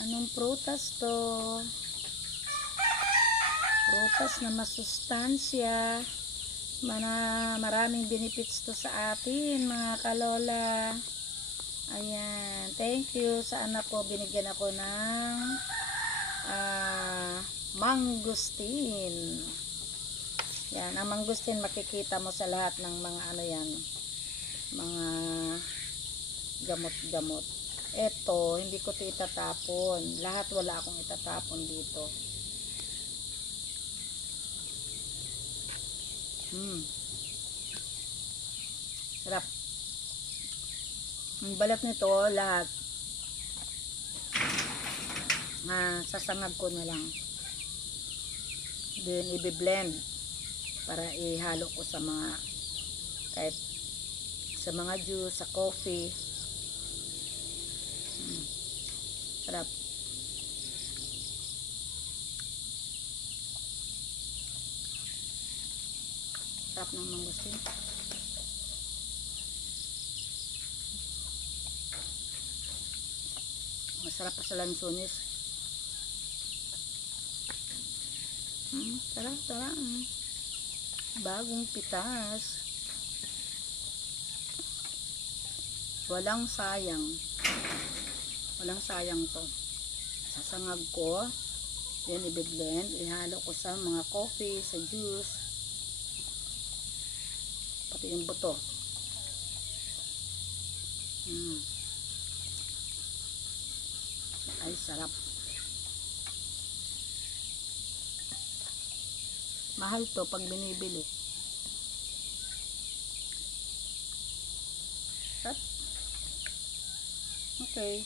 Anong prutas to? Prutas na masustansya. Maraming benefits to sa atin, mga kalola. Ayan. Thank you sa anak ko. Binigyan ako ng mangustin. Yan. Ang mangustin makikita mo sa lahat ng mga ano yan. Mga gamot-gamot. Eto, hindi ko ito itatapon. Lahat wala akong itatapon dito. Sarap. Ang balat nito, lahat. Sasangag ko na lang. Then, i-blend para ihalo ko sa mga kahit sa mga juice, sa coffee. Sarap. Sarap ng mangustin. Masarap pa sa lansones. Sarap, sarap. Bagong pitas. Walang sayang. Walang sayang to. Sasangag ko. Then i-blend. Ihalo ko sa mga coffee, sa juice. Pati yung buto. Ay, sarap. Mahal to pag binibili. Sarap. Okay.